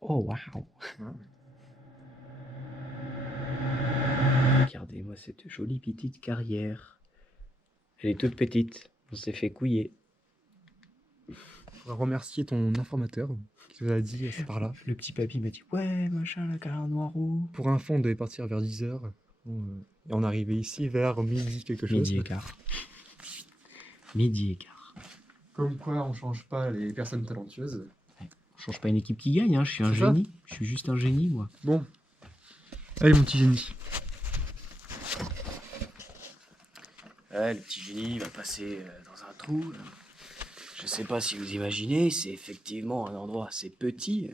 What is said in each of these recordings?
Oh waouh! Ouais. Regardez-moi cette jolie petite carrière. Elle est toute petite, on s'est fait couiller. Faudra remercier ton informateur qui nous a dit c'est par là. Le petit papy m'a dit ouais machin la carrière Noireau. Pour info, on devait partir vers 10h. Et on est arrivé ici vers midi quelque chose. Midi et quart. Midi et quart. Comme quoi on change pas les personnes talentueuses. On change pas une équipe qui gagne, hein. Je suis un C'est ça. génie. Je suis juste un génie moi. Bon. Allez mon petit génie. Ouais, le petit génie va passer dans un trou. Je sais pas si vous imaginez, c'est effectivement un endroit assez petit.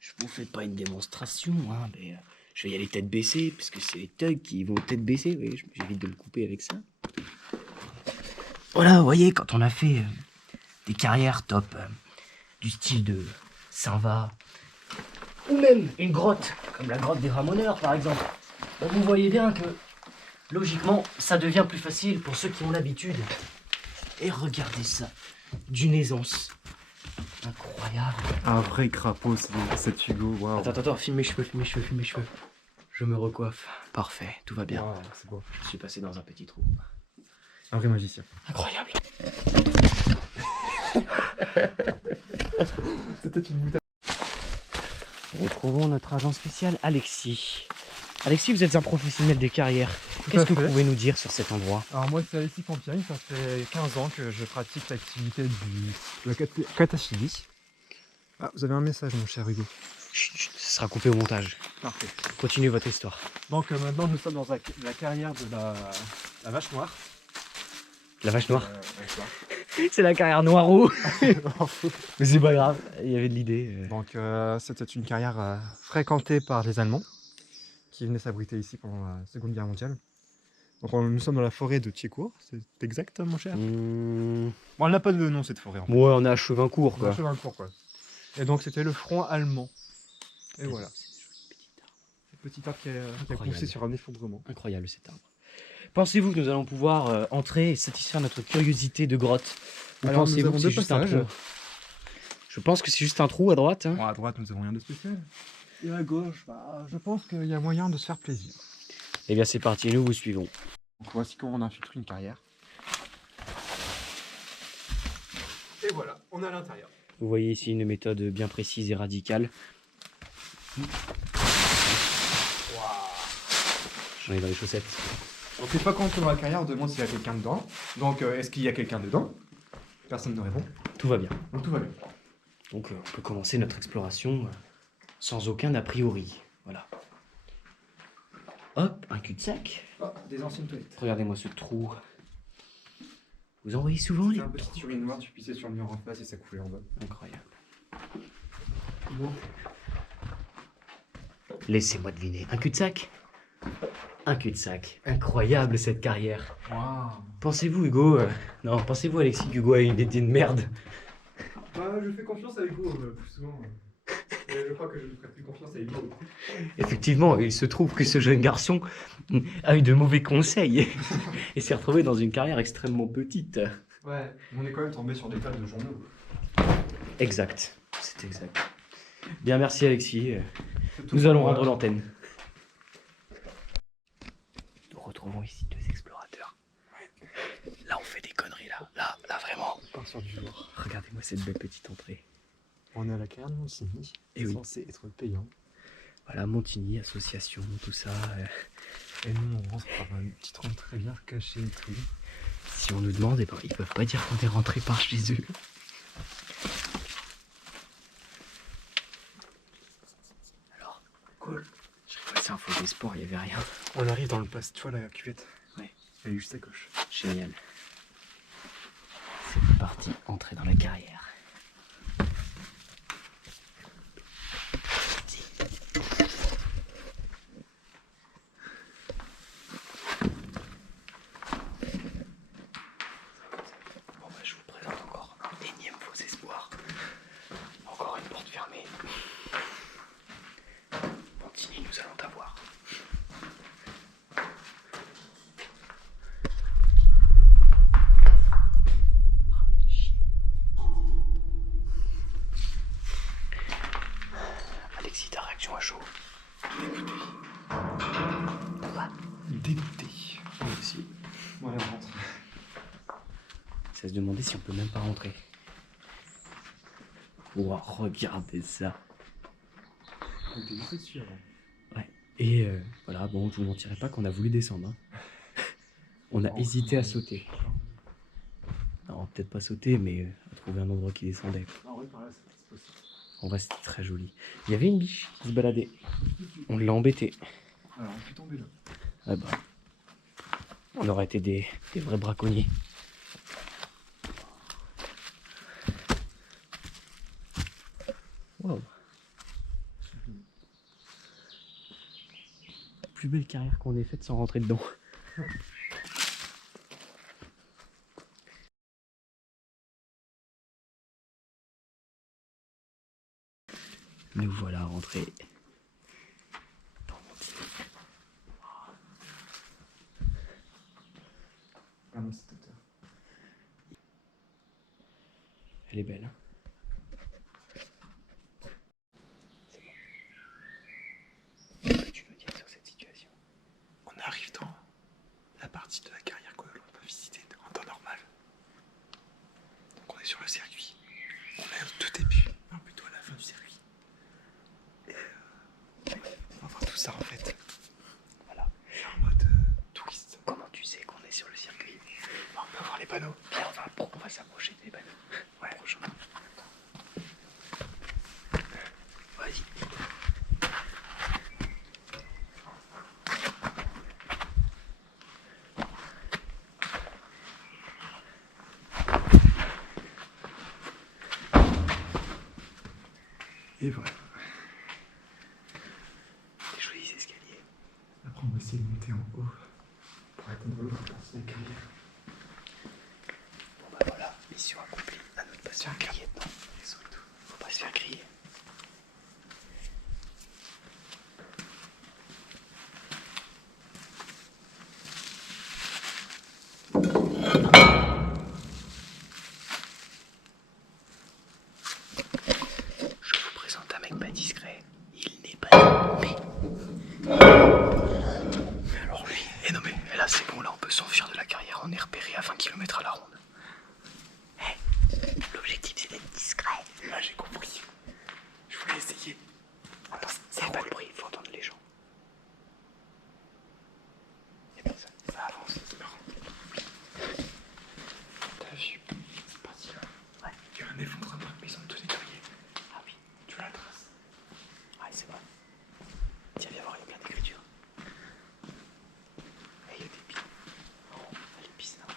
Je vous fais pas une démonstration, hein, mais je vais y aller tête baissée, parce que c'est les thugs qui vont tête baissée. Vous voyez, j'évite de me couper avec ça. Voilà, vous voyez, quand on a fait des carrières top, du style de Saint-Va, ou même une grotte, comme la grotte des Ramoneurs par exemple, ben, vous voyez bien que, logiquement, ça devient plus facile pour ceux qui ont l'habitude. Et regardez ça, d'une aisance incroyable. Un vrai crapaud, cet Hugo. Waouh. Attends, filme mes cheveux. Je me recoiffe. Parfait, tout va bien. Wow, c'est beau. Je suis passé dans un petit trou. Un vrai magicien. Incroyable. C'était une boutade. Retrouvons notre agent spécial, Alexis. Alexis, vous êtes un professionnel des carrières. Tout Qu'est-ce à que vous fait. pouvez nous dire sur cet endroit? Alors moi c'est Alexis Campiani, ça fait 15 ans que je pratique l'activité de la cataphilie. Ah, vous avez un message mon cher Hugo. Chut, ça sera coupé au montage. Parfait. Continuez votre histoire. Donc maintenant nous sommes dans la carrière de la vache noire. La vache noire. Vache noire. C'est la carrière Noireau. Mais c'est pas grave, il y avait de l'idée. Donc c'était une carrière fréquentée par les Allemands qui venaient s'abriter ici pendant la Seconde Guerre mondiale. Donc nous sommes dans la forêt de Thiécourt, c'est exact mon cher? Mmh... Bon, elle n'a pas de nom cette forêt en fait. Ouais, on est à Chevincourt quoi. Chevincourt quoi. Et donc c'était le front allemand. Et voilà. C'est petit arbre qui a poussé sur un effondrement. Incroyable cet arbre. Pensez-vous que nous allons pouvoir entrer et satisfaire notre curiosité de grotte? Ou Alors, pensez-vous nous que avons c'est deux juste un passages. trou? Je pense que c'est juste un trou à droite. Hein. Bon, à droite nous avons rien de spécial. Et à gauche, je pense qu'il y a moyen de se faire plaisir. Eh bien c'est parti, nous vous suivons. Donc voici comment on infiltre une carrière. Et voilà, on est à l'intérieur. Vous voyez ici une méthode bien précise et radicale. J'en ai dans les chaussettes. Donc c'est pas quand on est dans la carrière, on demande s'il y a quelqu'un dedans. Donc est-ce qu'il y a quelqu'un dedans? Personne ne répond. Tout va bien. Donc tout va bien. Donc on peut commencer notre exploration sans aucun a priori. Voilà. Hop, un cul-de-sac. Oh, des anciennes toilettes. Regardez-moi ce trou. Vous en voyez souvent les C'est un petit urinoir, tu pissais sur le mur en face et ça coulait en bas. Incroyable. Bon. Laissez-moi deviner. Un cul-de-sac? Un cul-de-sac. Incroyable cette carrière. Waouh. Pensez-vous Hugo Non, pensez-vous Alexis qu'Hugo a une idée de merde? Bah, je fais confiance à Hugo plus souvent. Je crois que je ne ferai plus confiance à Hugo. Effectivement, il se trouve que ce jeune garçon a eu de mauvais conseils et s'est retrouvé dans une carrière extrêmement petite. Ouais, on est quand même tombé sur des tas de journaux. Exact, c'est exact. Bien, merci Alexis. Nous allons rendre l'antenne. Nous retrouvons ici deux explorateurs. Là, on fait des conneries, là. Là, vraiment. On part sur du jour. Regardez-moi cette belle petite entrée. On est à la carrière de Montigny. Et C'est oui. censé être payant. Voilà, Montigny, association, tout ça. Et nous, on rentre par une petite rampe très bien cachée et tout. Si on nous demande, eh ben, ils peuvent pas dire qu'on est rentré par chez eux. Alors, cool. J'ai passé un faux espoir, il y avait rien. On arrive dans le passe, tu vois la cuvette? Ouais. Elle est juste à gauche. Génial. C'est parti, entrer dans la carrière. Bon bah je vous présente encore un énième faux espoir. Encore une porte fermée. Montigny, nous allons t'avoir. C'est à se demander si on peut même pas rentrer. Wow, regardez ça. Ouais. Et voilà, bon, je vous mentirai pas qu'on a voulu descendre. Hein. On a hésité à sauter. Non, peut-être pas sauter, mais à trouver un endroit qui descendait. En vrai, c'était très joli. Il y avait une biche qui se baladait. On l'a embêté. Alors, on peut tomber là. Ah bah, on aurait été des vrais braconniers. Wow. Plus belle carrière qu'on ait faite sans rentrer dedans. Nous voilà rentrés. Elle est belle. Hein. C'est bon. Peux-tu nous dire sur cette situation? On arrive dans la partie de la carrière que l'on peut visiter en temps normal. Donc on est sur le circuit. On est au tout début, non plutôt à la fin du circuit. Et on va voir tout ça en fait. Voilà. C'est en mode touriste. Comment tu sais qu'on est sur le circuit? On peut voir les panneaux. Bien, on va s'approcher des panneaux. Ouais. Vas-y. Et voilà. Des jolis escaliers. Après on va essayer de monter en haut pour atteindre l'autre partie de la carrière. Bon bah voilà, mission accomplie. À notre pas se faire griller dedans. Faut pas se faire griller. Je vous présente un mec pas discret. Il n'est pas mais alors lui, et non mais là c'est bon, là on peut s'enfuir de la carrière, on est repéré à 20 km à la ronde. L'objectif c'est d'être discret. Là j'ai compris. Je voulais essayer. Attends, c'est pas de bruit, il faut entendre les gens. Y'a personne. Ça avance, c'est marrant. T'as vu? C'est parti là. Ouais. Il y a un effondrement, mais ils ont tout nettoyé. Ah oui, Tu la traces. ouais c'est vrai. Tiens, viens voir, il y a plein d'écritures. Et il y a des billes. Oh, les pistes là.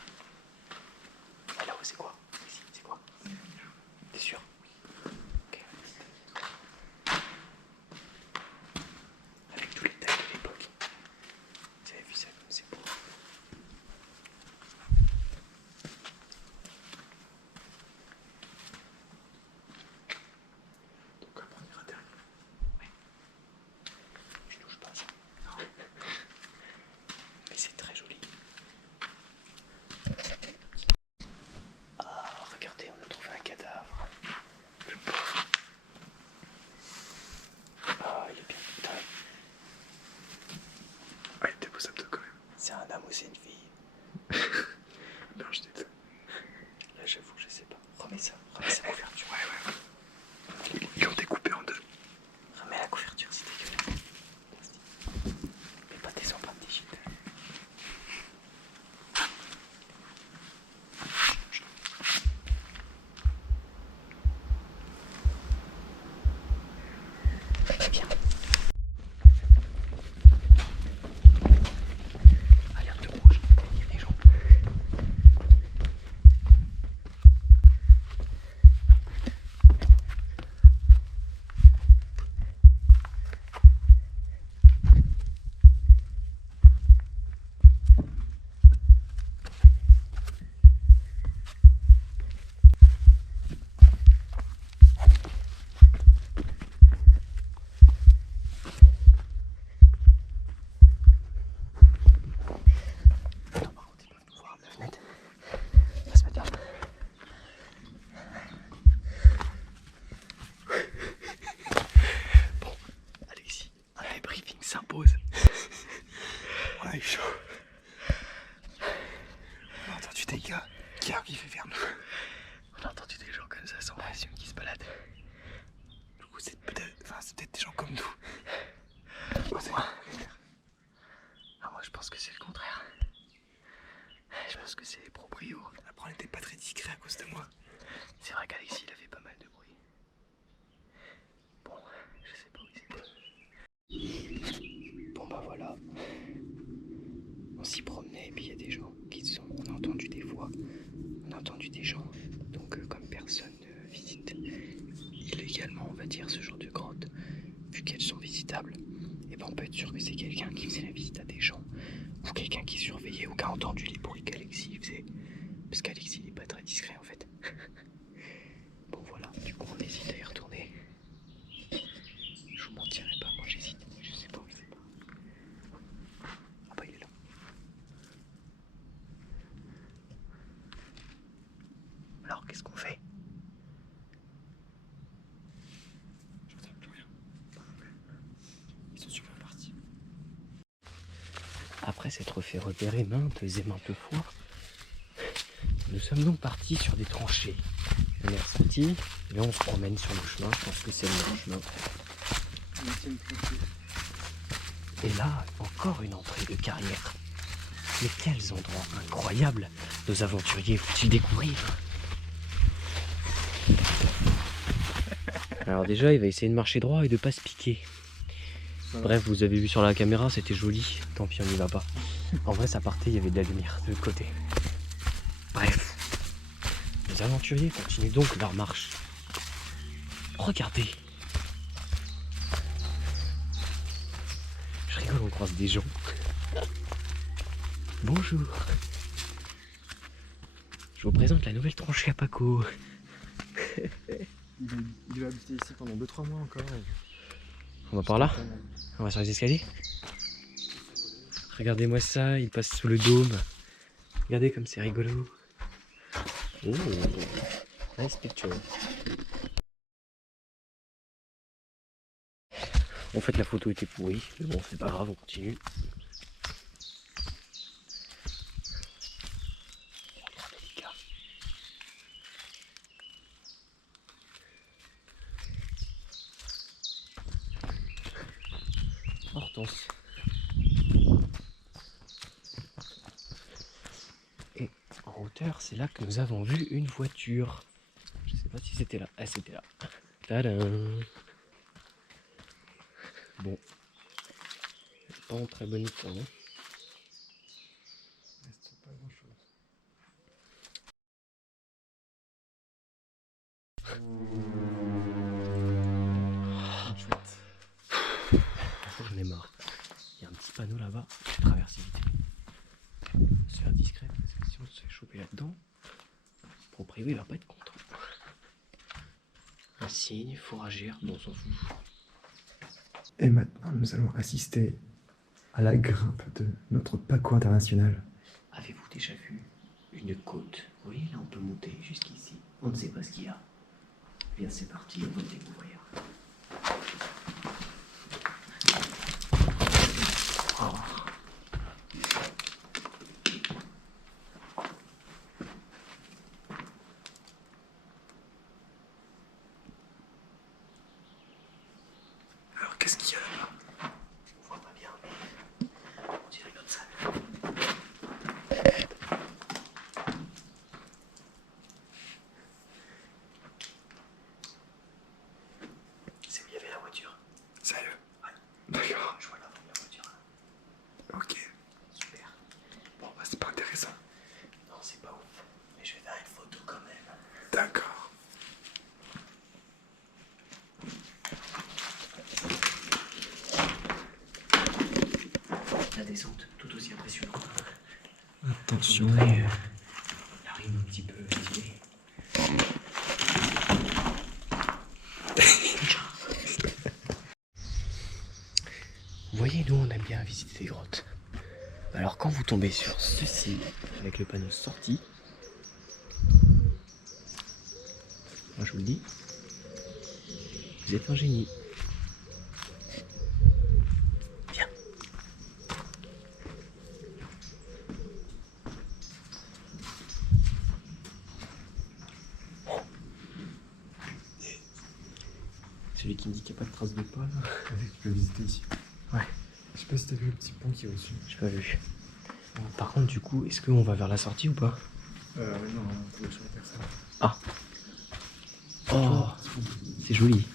qui arrivaient vers nous. On a entendu des gens comme ça sans présume qui se baladent. Du coup, c'est peut-être des gens comme nous. Moi je pense que c'est le contraire. Je pense que c'est les proprios. Après, on n'était pas très discret à cause de moi. C'est vrai qu'Alexis il a fait pas mal de bruit. Bon, je sais pas où ils étaient. Bon bah voilà. On s'y promenait et puis il y a des gens on a entendu des voix. On a entendu des gens. Donc comme personne ne visite illégalement on va dire ce genre de grottes, vu qu'elles sont visitables, et ben on peut être sûr que c'est quelqu'un qui faisait la visite à des gens, ou quelqu'un qui surveillait, ou qui a entendu les bruits qu'Alexis faisait. Parce qu'Alexis n'est pas très discret en fait. Bon voilà, du coup on hésite à y retourner. Je vous mentirai pas, moi j'hésite. Je sais pas où il est. Ah bah il est là. Alors qu'est-ce qu'on fait? J'entends plus rien. Ils sont sûrement partis. Après s'être fait repérer maintes et maintes fois, nous sommes donc partis sur des tranchées. On est ressorti, et là on se promène sur le chemin, je pense que c'est le meilleur chemin. Et là, encore une entrée de carrière. Mais quels endroits incroyables nos aventuriers vont-ils découvrir? Alors déjà, il va essayer de marcher droit et de pas se piquer. Bref, vous avez vu sur la caméra, c'était joli. Tant pis, on n'y va pas. En vrai, ça partait, il y avait de la lumière de l'autre côté. Bref. Les aventuriers continuent donc leur marche. Regardez. Je rigole, on croise des gens. Bonjour. Je vous présente la nouvelle tranchée à Paco. Il va habiter ici pendant 2-3 mois encore. On va par là? On va sur les escaliers? Regardez-moi ça, il passe sous le dôme. Regardez comme c'est rigolo. Oh, nice picture. En fait, la photo était pourrie, mais bon, c'est pas grave, on continue. Hortense. Et en hauteur, c'est là que nous avons vu une voiture. Je sais pas si c'était là. Ah, c'était là. Tadam. Bon. Pas en très bon état, hein. Reste pas grand chose. Chouette. J'en ai marre. Il y a un petit panneau là-bas. Je traverse vite. Se faire discret parce que si on se fait choper là-dedans, le proprio il va pas être content. Un signe, faut agir, bon on s'en fout. Et maintenant, nous allons assister à la grimpe de notre Paco international. Avez-vous déjà vu une côte? Vous voyez là on peut monter jusqu'ici. On ne sait pas ce qu'il y a. Bien c'est parti, on va le découvrir. Oh. Alors, qu'est-ce qu'il y a là-bas? On voit pas bien, mais on dirait notre salle. C'est où il y avait la voiture. Sérieux? Ouais. D'accord. Je vois la première voiture là. Ok. Super. Bon, bah, c'est pas intéressant. Non, c'est pas ouf. Mais je vais faire une photo quand même. D'accord. La descente, tout aussi impressionnante. Attention. Après, la rime un petit peu stylée. Vous voyez, nous on aime bien visiter des grottes. Alors quand vous tombez sur ceci, avec le panneau sortie, moi je vous le dis, vous êtes un génie. Viens. Celui qui me dit qu'il n'y a pas de traces de pas là. Tu peux visiter ici. Ouais. Je sais pas si t'as vu le petit pont qui est au-dessus. J'ai pas vu. Par contre, du coup, est-ce qu'on va vers la sortie ou pas? Non, on peut sur la personne. Ah. Oh, c'est joli.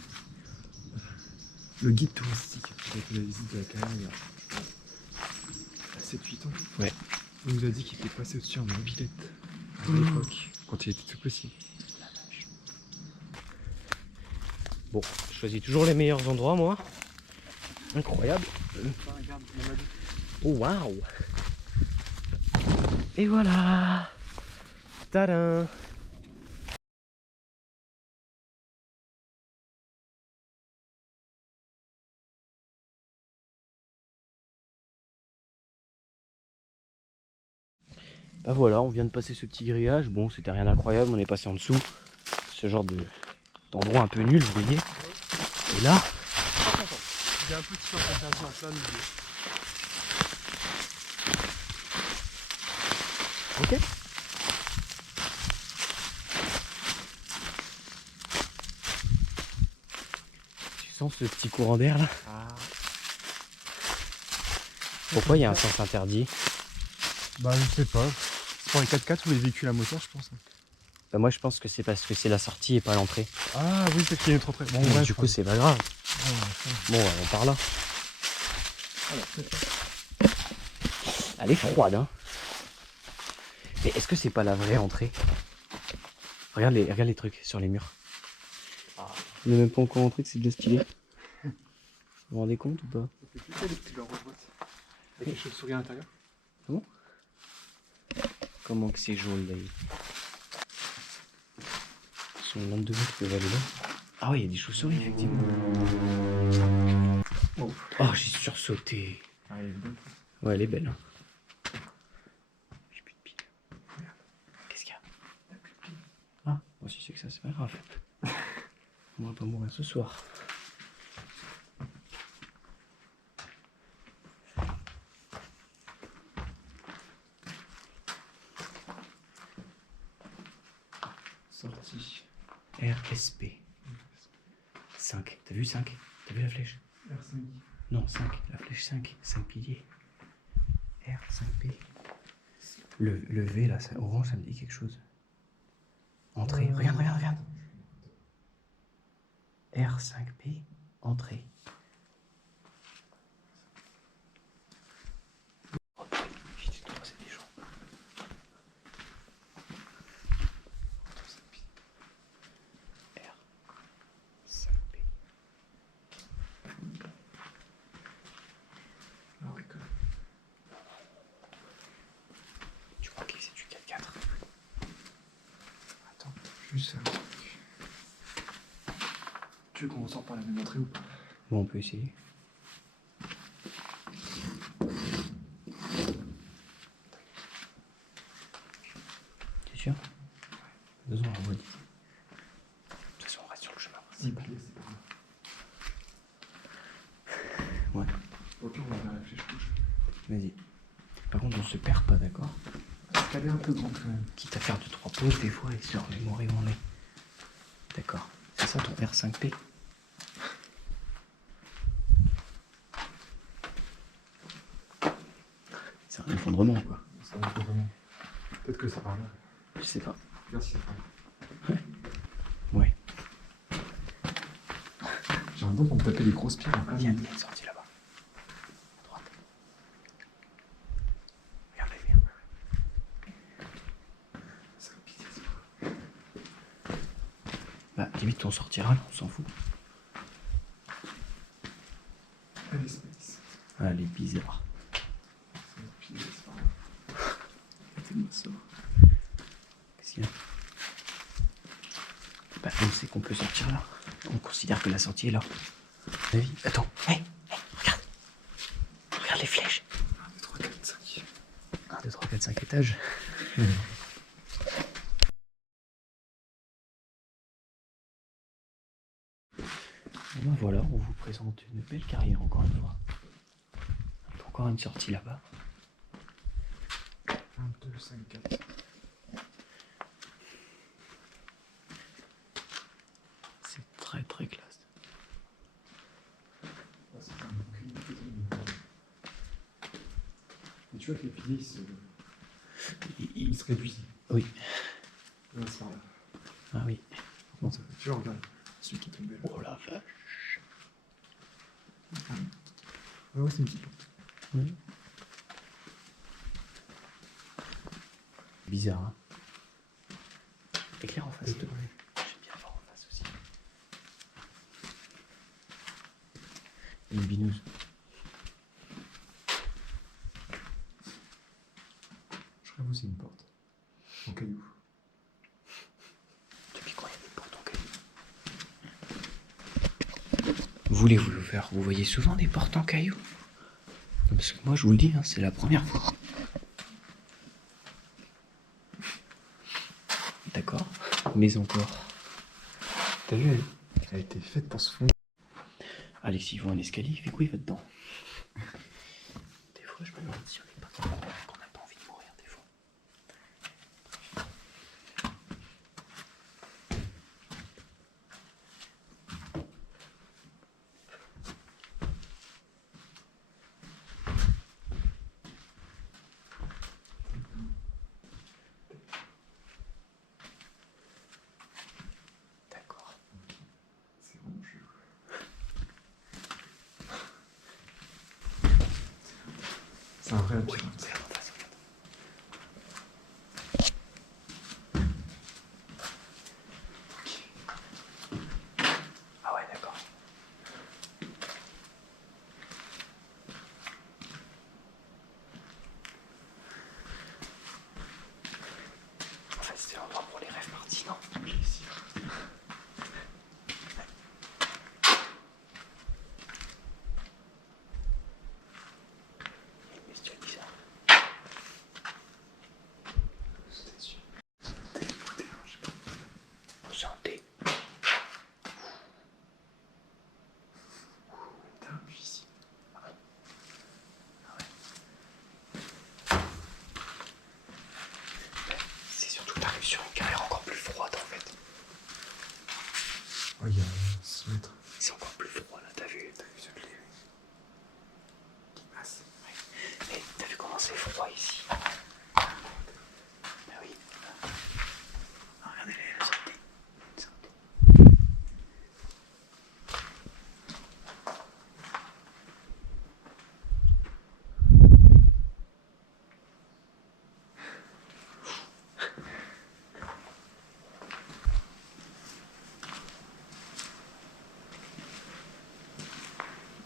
Le guide touristique qui a fait la visite de la carrière il y a 7-8 ans. Ouais. Il nous a dit qu'il était passé au-dessus en mobilette à l'époque, quand il était tout petit. Bon, je choisis toujours les meilleurs endroits, moi. Incroyable. Oh, waouh. Et voilà. Tadam. Bah voilà, on vient de passer ce petit grillage. Bon, c'était rien d'incroyable, on est passé en dessous. Ce genre d'endroit un peu nul, vous voyez. Et là, Il y a un petit peu interdit en plein milieu. ok. Tu sens ce petit courant d'air là? Pourquoi il y a un sens interdit? Bah je sais pas. C'est pour les 4x4 ou les véhicules à moteur je pense. Bah moi je pense que c'est parce que c'est la sortie et pas l'entrée. Ah oui peut-être qu'il y a une autre entrée. Bon, Donc, ouais, du coup c'est pas grave. Bon on part là. Elle est froide hein. Mais est-ce que c'est pas la vraie entrée? Regarde les trucs sur les murs. On n'est même pas encore entré que c'est de la stylé. Vous vous rendez compte ou pas? Avec les chauves-souris à l'intérieur. Comment que c'est jaune là? Son lampe de vie qui peut aller là. Ah oui, il y a des chauves-souris effectivement. Oh, j'ai sursauté. Ouais, elle est belle. Hein. J'ai plus de piles. Qu'est-ce qu'il y a? Ah, moi si c'est que ça, c'est pas grave. On va pas mourir ce soir. Sortie. RSP. 5. T'as vu 5? T'as vu la flèche? R5. Non, 5. La flèche 5. 5 piliers. R, 5P. Le V là, ça, orange, ça me dit quelque chose. Entrée. Regarde, regarde, regarde. R5P. Entrée. Oh, j'ai dû croiser des gens. R5P. Ah oui quand même. Tu crois que c'est du 4x4? Attends, juste faire un truc. Tu veux qu'on ressort par la même entrée ou pas? Bon, on peut essayer. T'es sûr? Besoin on redit. De toute façon, on reste sur le chemin. Si, bah, c'est pas grave. Ouais. Au pire, on va vers la flèche rouge. Vas-y. Par contre, on se perd pas, d'accord? Cette allée est un peu grande quand même. Quitte à faire 2-3 pauses des fois et se remémorer où on est. D'accord. C'est ça ton R5P? C'est un effondrement, quoi. Ça va pas vraiment. Peut-être que ça part là. Je sais pas. Regarde si ça part là. Ouais. J'ai un don pour me taper les grosses pierres. Il y a une sortie là-bas. À droite. Regardez bien. C'est un pitié, c'est pas. Bah, limite, on sortira, là, on s'en fout. Allez, c'est pas 10. Ah, elle est bizarre. C'est un pitié, c'est pas grave. Mettez-moi ça. Qu'est-ce qu'il y a? Bah, on sait qu'on peut sortir là. On considère que la sortie est là. Attends. Hey, regarde. Regarde les flèches. 1, 2, 3, 4, 5. 1, 2, 3, 4, 5 étages. Ben voilà, on vous présente une belle carrière encore une fois. Encore une sortie là-bas. 1, 2, 5, 4. C'est très très classe. tu vois que les piliers, Il- ils se réduisent. Oui. Là, c'est par là. Ah oui. Par contre, tu vois, regarde, celui qui est tombé là. Oh la vache. Ah ouais, c'est une petite porte. Oui. Bizarre, hein. Éclaire en face. J'aime bien voir en face aussi. Une binouse. Je rêve aussi une porte. En caillou. Depuis quand il y a des portes en caillou? Voulez-vous le faire? Vous voyez souvent des portes en caillou? Non, parce que moi je vous le dis, hein, c'est la première fois. D'accord, mais encore. T'as vu, elle a été faite pour se fondre. Alexis, il voit un escalier, il fait quoi? Il va dedans. Des fois, je me demande si on n'est pas qu'on n'a pas envie de mourir, des fois. D'accord. C'est vraiment chelou. C'est un vrai labyrinthe. Regarde en face, regarde. Ah ouais, d'accord. En fait, c'était l'endroit pour les rêves partis, non? Une bestiole bizarre. C'était sûr. T'es écouté, hein, je sais pas. Santé. T'as un puits ici. C'est surtout que t'arrives sur une carrière encore plus froide en fait. Oh, il y a 6 mètres. C'est encore plus froid là, t'as vu? T'as vu ce blé qui passe? Mais t'as vu comment c'est froid ici? Ah oui. Ah, regardez la santé. Santé.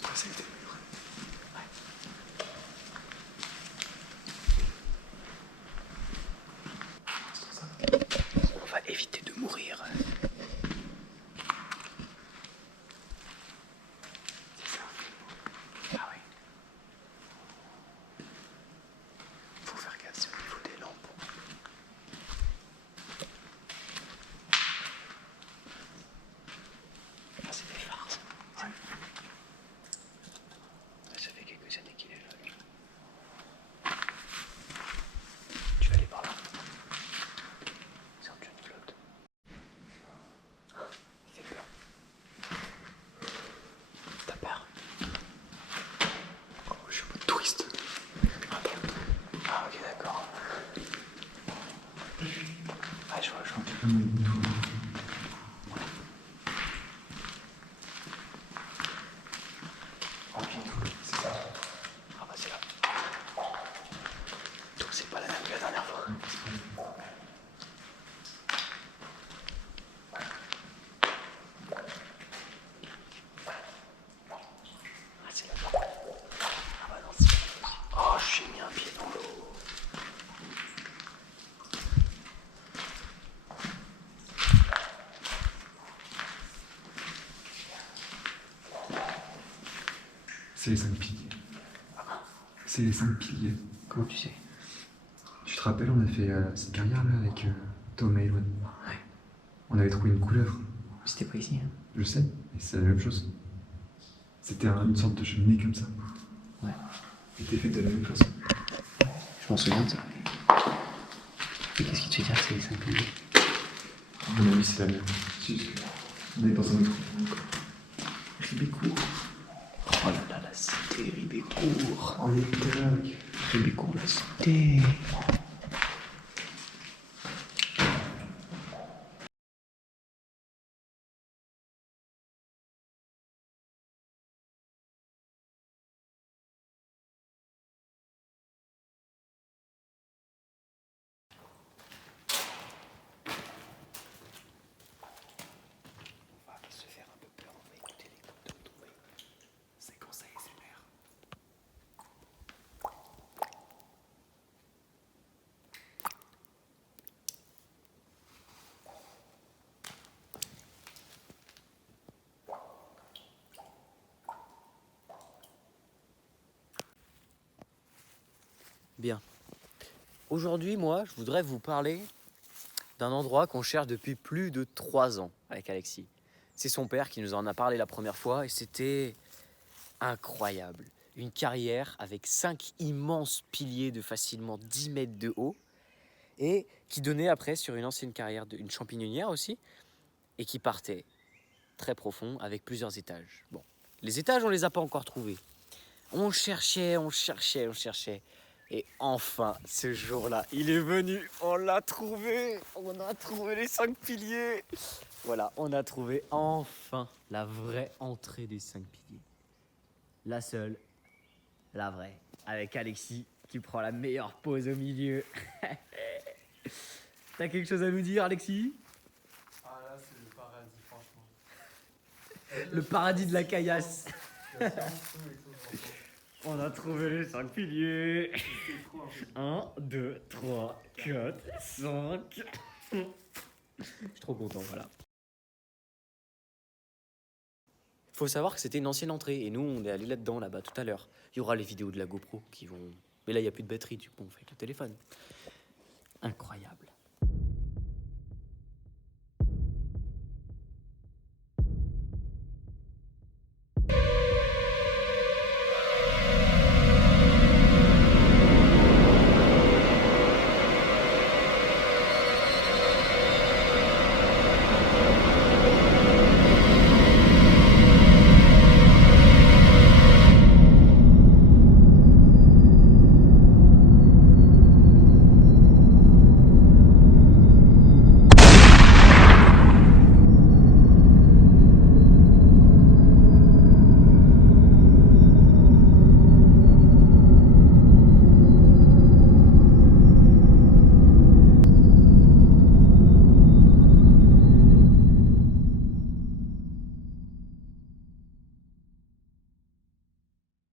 Ah, ça a été mûr. On va éviter de mourir. C'est ça. Ah oui. Faut faire gaffe, c'est au niveau des lampes. Ah, c'est des phares, ça. Ouais. Ça fait quelques années qu'il est là, lui. Tu vas aller par là. C'est en dessous de flotte. Il fait peur. T'as peur? Oh, je suis en mode touriste. Ok. Ah ok, d'accord. Ouais, je vois, je vois. Ok. C'est ça. Ah bah c'est là. Tout, c'est pas la même que la dernière fois. Ah c'est là-bas. Ah bah non, c'est... Oh, j'ai mis un pied dans l'eau. C'est les 5 piliers. C'est les 5 piliers. Comment tu sais? Tu te rappelles, on a fait cette carrière là avec Tom et Elwan. Ouais. On avait trouvé une couleuvre. C'était pas ici, hein? Je sais, et c'est la même chose. C'était une sorte de cheminée comme ça. Ouais. Elle était faite de la même façon. Je m'en souviens de ça. Et qu'est-ce qui te fait dire que c'est les 5 piliers? À mon avis, c'est la même. On est dans un autre. Ribécourt. Oh là là, la cité Ribécourt. On était là avec tous les cours de la cité. On va se faire un peu peur, on va écouter les coups de tomber. C'est quand ça ASMR. Bien. Aujourd'hui, moi, je voudrais vous parler d'un endroit qu'on cherche depuis plus de 3 ans avec Alexis. C'est son père qui nous en a parlé la première fois et c'était incroyable. Une carrière avec 5 immenses piliers de facilement 10 mètres de haut et qui donnait après sur une ancienne carrière d'une champignonnière aussi et qui partait très profond avec plusieurs étages. Bon, les étages, on les a pas encore trouvés. On cherchait, on cherchait, on cherchait. Et enfin, ce jour-là, il est venu, on l'a trouvé, on a trouvé les 5 piliers. Voilà, on a trouvé enfin la vraie entrée des 5 piliers. La seule, la vraie, avec Alexis qui prend la meilleure pose au milieu. T'as quelque chose à nous dire, Alexis? Ah là, c'est le paradis, franchement. Le paradis de la caillasse. On a trouvé les 5 piliers. 1, 2, 3, 4, 5. Je suis trop content, voilà. Faut savoir que c'était une ancienne entrée et nous on est allé là-dedans, là-bas tout à l'heure. Il y aura les vidéos de la GoPro qui vont. Mais là il n'y a plus de batterie, du coup on fait avec le téléphone. Incroyable.